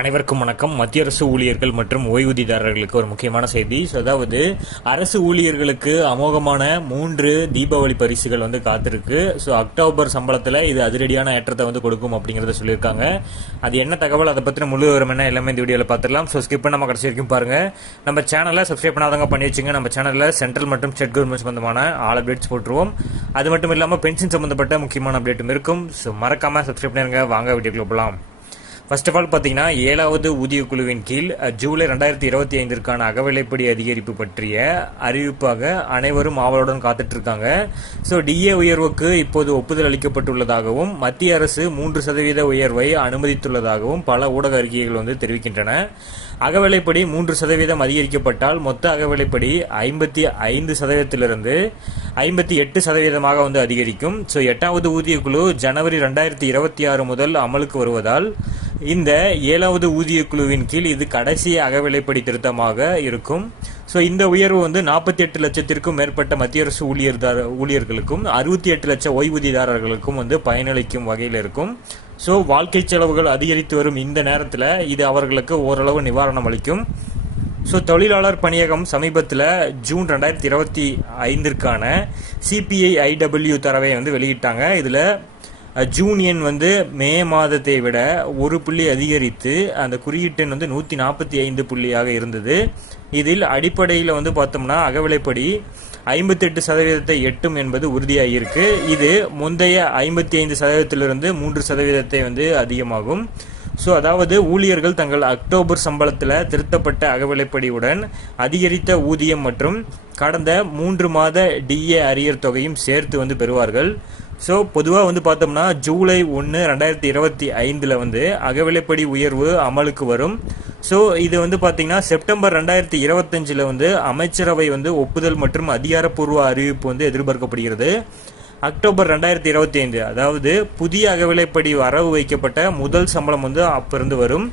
அனைவருக்கும் வணக்கம். மத்திய அரசு ஊழியர்கள் மற்றும் ஓய்வூதியதாரர்களுக்கு ஒரு முக்கியமான செய்தி. அதாவது அரசு ஊழியர்களுக்கு அமோகமான 3 தீபாவளி பரிசுகள் காத்திருக்கு. அக்டோபர் சம்பளத்துல இது அதிரடியான ஏற்றத்தை கொடுக்கும் அப்படிங்கறத சொல்லியிருக்காங்க. அது என்ன தகவல், அதை பத்தின முழு விவரம் என்ன எல்லாமே இந்த வீடியோல பார்த்துடலாம். ஸ்கிப் பண்ணாம கடைசி வரைக்கும் பாருங்க. நம்ம சேனலை சப்ஸ்கிரைப் பண்ணாதவங்க பண்ணி வச்சுங்க. நம்ம சேனல்ல சென்ட்ரல் மற்றும் ஸ்டேட் கவர்மெண்ட் சம்பந்தமான ஆல் அப்டேட்ஸ் போட்டுருவோம். அது மட்டும் இல்லாம பென்ஷன் சம்பந்தப்பட்ட முக்கியமான அப்டேட்டும் இருக்கும். மறக்காம சப்ஸ்கிரைப் பண்ணுங்க. வாங்க வீடியோக்குள்ள போலாம். ஃபர்ஸ்ட் ஆஃப் ஆல் பார்த்தீங்கன்னா 7வது ஊதிய குழுவின் கீழ் ஜூலை 2025ற்கான அகவிலைப்படி அதிகரிப்பு பற்றிய அறிவிப்பாக அனைவரும் ஆவலுடன் காத்துட்டு இருக்காங்க. டிஏ உயர்வுக்கு இப்போது ஒப்புதல் அளிக்கப்பட்டுள்ளதாகவும் மத்திய அரசு 3% உயர்வை அனுமதித்துள்ளதாகவும் பல ஊடக அறிக்கைகள் தெரிவிக்கின்றன. அகவிலைப்படி 3% அதிகரிக்கப்பட்டால் மொத்த அகவிலைப்படி 55%லிருந்து 58% அதிகரிக்கும். 8வது ஊதிய குழு ஜனவரி 2026 முதல் அமலுக்கு வருவதால் இந்த 7வது ஊதிய குழுவின் கீழ் இது கடைசி அகவிலைப்படி திருத்தமாக இருக்கும். இந்த உயர்வு 48 லட்சத்திற்கும் மேற்பட்ட மத்திய அரசு ஊழியர்களுக்கும் 68 லட்சம் ஓய்வூதியதாரர்களுக்கும் பயனளிக்கும் வகையில் இருக்கும். வாழ்க்கை செலவுகள் அதிகரித்து வரும் இந்த நேரத்தில் இது அவர்களுக்கு ஓரளவு நிவாரணம் அளிக்கும். தொழிலாளர் பணியகம் சமீபத்தில் ஜூன் 2025ற்கான CPI IW தரவை வெளியிட்டாங்க. இதுல ஜூனியன் மே மாதத்தை விட 1 புள்ளி அதிகரித்து அந்த குறியீட்டெண் 145 புள்ளியாக இருந்தது. இதில் அடிப்படையில் பார்த்தோம்னா அகவிலைப்படி 58% எட்டும் என்பது உறுதியாகியிருக்கு. இது முந்தைய 55%லிருந்து 3% அதிகமாகும். அதாவது ஊழியர்கள் தங்கள் அக்டோபர் சம்பளத்தில் திருத்தப்பட்ட அகவிலைப்படியுடன் அதிகரித்த ஊதியம் மற்றும் கடந்த 3 மாத DA அரியர் தொகையும் சேர்த்து பெறுவார்கள். பொதுவாக பார்த்தோம்னா ஜூலை 1, 2025 அகவிலைப்படி உயர்வு அமலுக்கு வரும். இது பார்த்தீங்கன்னா செப்டம்பர் 2025 அமைச்சரவை ஒப்புதல் மற்றும் அதிகாரப்பூர்வ அறிவிப்பு எதிர்பார்க்கப்படுகிறது. அக்டோபர் 2025 அதாவது புதிய அகவிலைப்படி வரவு வைக்கப்பட்ட முதல் சம்பளம் அப்பிருந்து வரும்.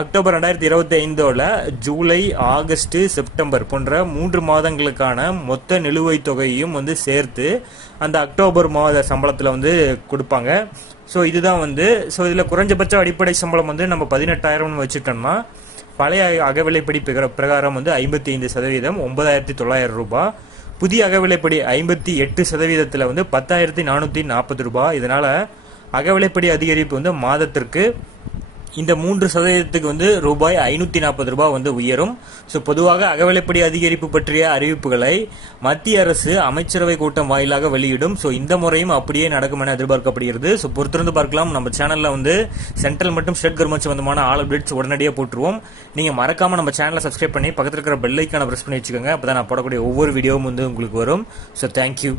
அக்டோபர் 2025 ஜூலை, ஆகஸ்ட், செப்டம்பர் போன்ற 3 மாதங்களுக்கான மொத்த நிலுவைத் தொகையையும் சேர்த்து அந்த அக்டோபர் மாத சம்பளத்துல கொடுப்பாங்க. இதுதான் இதுல குறைஞ்சபட்ச அடிப்படை சம்பளம் நம்ம 18,000 வச்சுட்டோம்னா பழைய அகவிலைப்படி பிரகாரம் 55% 9,900 ரூபாய். புதிய அகவிலைப்படி 58%ல 10,440 ரூபாய். இதனால அகவிலைப்படி அதிகரிப்பு மாதத்திற்கு இந்த 3%க்கு ரூபாய் 540 ரூபாய் உயரும். பொதுவாக அகவிலைப்படி அதிகரிப்பு பற்றிய அறிவிப்புகளை மத்திய அரசு அமைச்சரவை கூட்டம் வாயிலாக வெளியிடும். இந்த முறையும் அப்படியே நடக்கும் என எதிர்பார்க்கப்படுகிறது. பொறுத்திருந்து பார்க்கலாம். நம்ம சேனல்ல சென்ட்ரல் மற்றும் ஸ்டேட் கவர்மெண்ட் சம்பந்தமான ஆல் அப்டேட்ஸ் உடனடியாக போட்டுருவோம். நீங்க மறக்காம நம்ம சேனலை சப்ஸ்கிரைப் பண்ணி பக்கத்தில் இருக்கிற பெல் ஐக்கானை பிரஸ் பண்ணி வச்சுக்கோங்க. அப்பதான் நான் போடக்கூடிய ஒவ்வொரு வீடியோவும் உங்களுக்கு வரும். தேங்க்யூ.